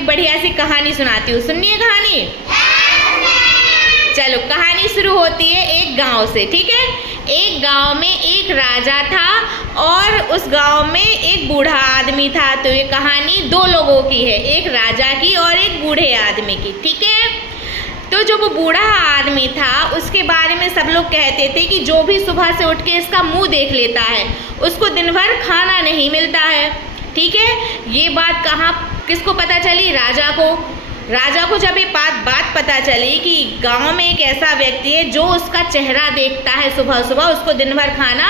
एक बढ़िया सी कहानी सुनाती हूँ, सुनिए कहानी। चलो कहानी शुरू होती है एक गांव से, ठीक है। एक गांव में एक राजा था और उस गांव में एक बूढ़ा आदमी था। तो ये कहानी दो लोगों की है, एक राजा की और एक बूढ़े आदमी की, ठीक है। तो जो वो बूढ़ा आदमी था उसके बारे में सब लोग कहते थे कि जो भी सुबह से उठ के इसका मुंह देख लेता है उसको दिन भर खाना नहीं मिलता है, ठीक है। ये बात किसको पता चली? राजा को। राजा को जब ये बात पता चली कि गांव में एक ऐसा व्यक्ति है जो उसका चेहरा देखता है सुबह सुबह, उसको दिन भर खाना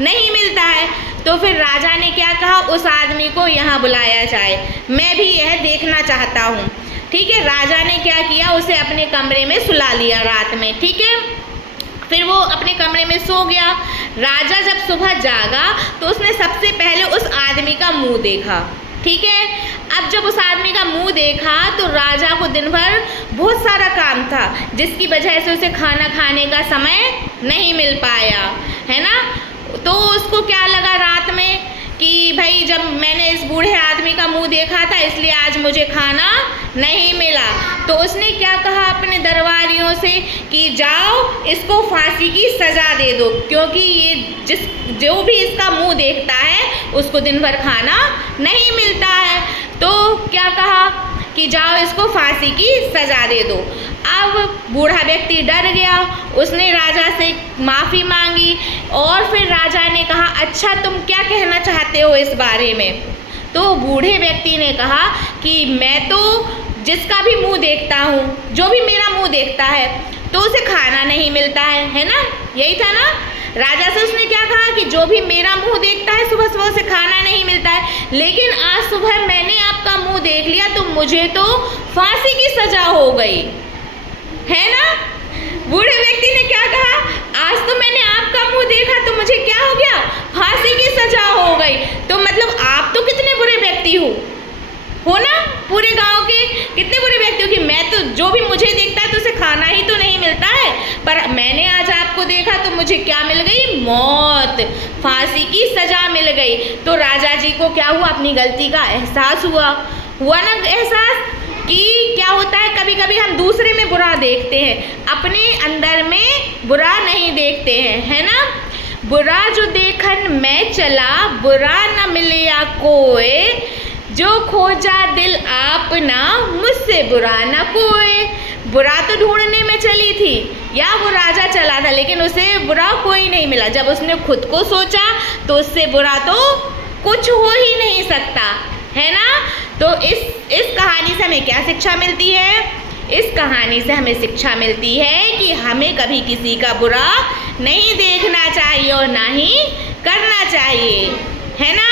नहीं मिलता है, तो फिर राजा ने क्या कहा, उस आदमी को यहाँ बुलाया जाए, मैं भी यह देखना चाहता हूँ, ठीक है। राजा ने क्या किया, उसे अपने कमरे में सुला लिया रात में, ठीक है। फिर वो अपने कमरे में सो गया। राजा जब सुबह जागा तो उसने सबसे पहले उस आदमी का मुंह देखा, ठीक है। अब जब उस आदमी का मुंह देखा तो राजा को दिन भर बहुत सारा काम था जिसकी वजह से उसे खाना खाने का समय नहीं मिल पाया, है ना। तो उसको क्या लगा रात में कि भाई जब मैंने इस बूढ़े आदमी का मुंह देखा था इसलिए आज मुझे खाना नहीं मिला। तो उसने क्या कहा अपने दरबारियों से कि जाओ इसको फांसी की सज़ा दे दो, क्योंकि ये जो भी इसका मुंह देखता है उसको दिन भर खाना नहीं मिलता है। तो क्या कहा कि जाओ इसको फांसी की सज़ा दे दो। अब बूढ़ा व्यक्ति डर गया, उसने राजा से माफ़ी मांगी और फिर राजा ने कहा अच्छा तुम क्या कहना चाहते हो इस बारे में। तो बूढ़े व्यक्ति ने कहा कि मैं तो जिसका भी मुंह देखता हूँ, जो भी मेरा मुंह देखता है तो उसे खाना नहीं मिलता है ना, यही था ना। राजा से उसने क्या कहा कि जो भी मेरा मुंह देखता है सुबह सुबह उसे खाना नहीं मिलता है, लेकिन आज सुबह मैंने आपका मुंह देख लिया तो मुझे तो फांसी की सज़ा हो गई, है ना। बूढ़े व्यक्ति ने क्या कहा, आज तो मैंने आपका मुंह देखा तो मुझे क्या हो गया, फांसी की सज़ा हो गई। तो मतलब आप तो कितने बुरे व्यक्ति हो ना, पूरे गांव के कितने बुरे व्यक्ति हो कि मैं तो जो भी मुझे देखता है तो उसे खाना ही तो नहीं मिलता है, पर मैंने आज आपको देखा तो मुझे क्या मिल गई, मौत, फांसी की सज़ा मिल गई। तो राजा जी को क्या हुआ, अपनी गलती का एहसास हुआ ना एहसास कि क्या होता है कभी कभी हम दूसरे में बुरा देखते हैं, अपने अंदर में बुरा नहीं देखते हैं, है ना। बुरा जो देखन मैं चला बुरा न मिलया कोई, जो खोजा दिल आपना मुझसे बुरा न कोई। बुरा तो ढूंढने में चली थी या वो राजा चला था, लेकिन उसे बुरा कोई नहीं मिला। जब उसने खुद को सोचा तो उससे बुरा तो कुछ हो ही नहीं सकता, है ना। तो इस कहानी से हमें क्या शिक्षा मिलती है? इस कहानी से हमें शिक्षा मिलती है कि हमें कभी किसी का बुरा नहीं देखना चाहिए और ना ही करना चाहिए, है ना।